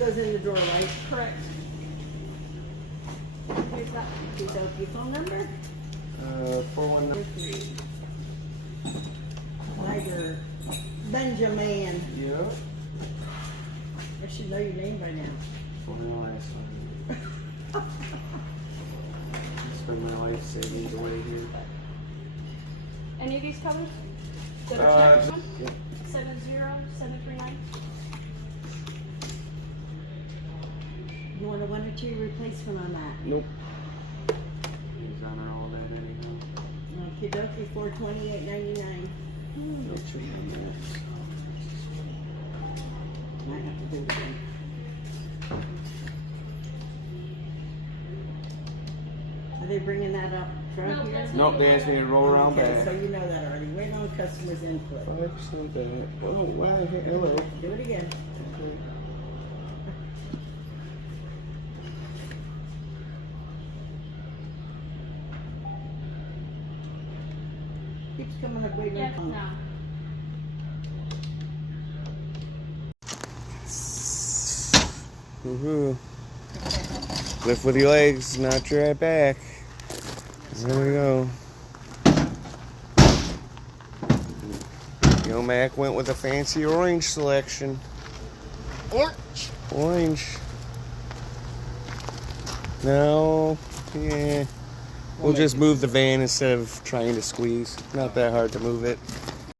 goes in the drawer, right? Correct. Here's that. Okey-dokey. Phone number? 419. 3. Tiger Benjamin. Yep. I should know your name by now. For my last one. Spend my life savings away here. Any of these colors? The Uh, next one? yeah. 70739. You want a 1 or 2 replacement on that? Nope. He's on all that anyhow. Okey-dokey. 428.99. No change on that. Might have to do it again. Are they bringing that up front No, here? that's Nope, they asked me to roll around Okay, back. so you know that already. Wait on customers' input. 5% back. Oh, wow. Hello. Do it again. Okay. Keeps coming up way Yeah, back. no. Woohoo. Lift with your legs, not your back. There we go. Yo, Mac went with a fancy orange selection. Orange. No, yeah. We'll just move the van instead of trying to squeeze. Not that hard to move it.